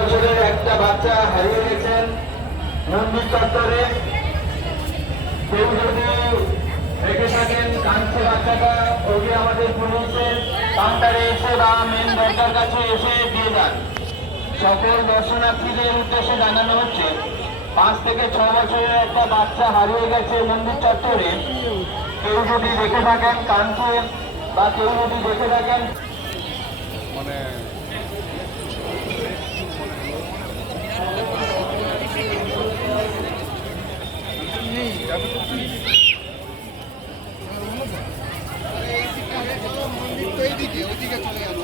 বছরের একটা বাচ্চা হারিয়ে গেছেন মন্দির চত্বরে। কেউ যদি রেখে থাকেন কাঁদছে বাচ্চাটা, ওকে আমাদের পুলিশের কাউন্টারে এসে বা মেন দরজার কাছে এসে দিয়ে যান। সকল দর্শনার্থীদের উদ্দেশ্যে জানানো হচ্ছে 5 থেকে 6 বছরের একটা বাচ্চা হারিয়ে গেছে মন্দির চত্বরে। কেউ যদি দেখে থাকেন কাঁদছে বা কেউ যদি দেখে থাকেন মানে ওইদিকে চলে গেল।